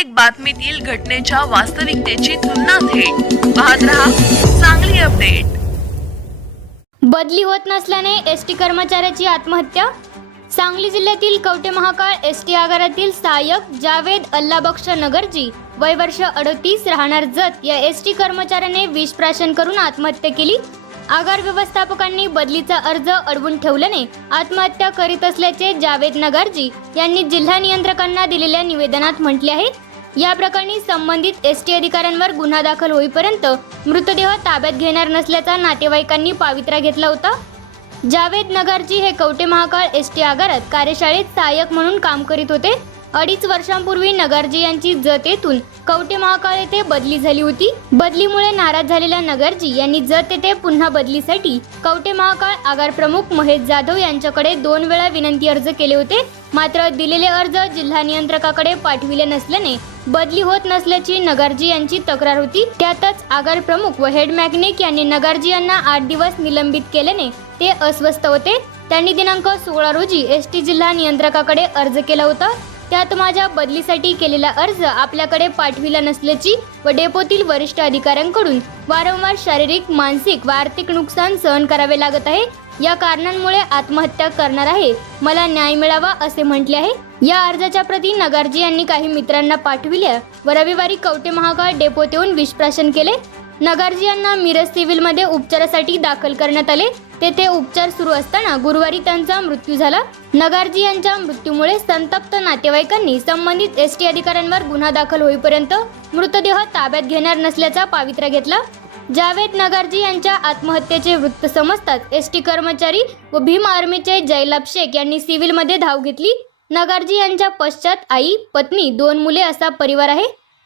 प्रत्येक बातमीतील घटनेच्या वास्तविकतेची तुलना थेट. पाहत रहा चांगली अपडेट. बदली होत नसल्याने एस टी कर्मचाऱ्याची आत्महत्या? सांगली जिल्ह्यातील कवटे महाकाळ एस टी आगारातील सहाय्यक जावेद अल्लाबक्ष नगरजी वय वर्ष अडतीस राहणार जत या एस टी कर्मचाऱ्याने विषप्राशन करून आत्महत्या केली. आगार व्यवस्थापकांनी बदलीचा अर्ज अडवून ठेवल्याने आत्महत्या करीत असल्याचे जावेद नगरजी यांनी जिल्हा नियंत्रकांना दिलेल्या निवेदनात म्हटले आहे. या प्रकरणी संबंधित एस टी अधिकाऱ्यांवर गुन्हा दाखल होईपर्यंत मृतदेह ताब्यात घेणार नसल्याचा नातेवाईकांनी पावित्रा घेतला होता. जावेद नगरजी हे कवटे महाकाळ एस टी आगारात कार्यशाळेत सहाय्यक म्हणून काम करीत होते. अडीच वर्षांपूर्वी नगरजी यांची जत येथून कवटे महाकाळ येथे बदली झाली होती. बदलीमुळे नाराज झालेल्या नगरजी यांनी जत येथे पुन्हा बदलीसाठी कवटे महाकाळ आगार प्रमुख महेश जाधव यांच्याकडे दोन वेळा विनंती अर्ज केले होते. मात्र दिलेले अर्ज जिल्हा नियंत्रकाकडे पाठविले नसल्याने बदली होत नसल्याची नगरजी यांची तक्रार होती. त्यातच आगार प्रमुख व हेड मॅग्निक यांनी नगरजी यांना आठ दिवस निलंबित केल्याने ते अस्वस्थ होते. त्यांनी दिनांक सोळा रोजी एस टी जिल्हा नियंत्रकाकडे अर्ज केला होता. त्यात माझ्या बदलीसाठी केलेला अर्ज आपल्याकडे पाठविला नसल्याची व डेपोतील वरिष्ठ अधिकाऱ्यांकडून वारंवार शारीरिक मानसिक व आर्थिक नुकसान सहन करावे लागत आहे. या कारणांमुळे आत्महत्या करणार आहे. मला न्याय मिळावा असे म्हटले आहे. या अर्जाच्या प्रती नगारजी यांनी काही मित्रांना पाठविल्या व रविवारी कवटे महाकाळ डेपोत येऊन विषप्राशन केले. नगारजी यांना मिरज सिव्हिलमध्ये उपचारासाठी दाखल करण्यात आले. तेथे उपचार सुरू असताना गुरुवारी त्यांचा मृत्यू झाला. नगारजी यांच्या मृत्यूमुळे संतप्त नातेवाईकांनी संबंधित एस टी अधिकाऱ्यांवर गुन्हा दाखल होईपर्यंत मृतदेह ताब्यात घेणार नसल्याचा पावित्रा घेतला. जावेद नगारजी यांच्या आत्महत्येचे वृत्त समजताच एस टी कर्मचारी व भीम आर्मीचे जयलाभ शेख यांनी सिव्हिलमध्ये धाव घेतली. नगारजी यांच्या पश्चात आई पत्नी दोन मुले असा परिवार आहे.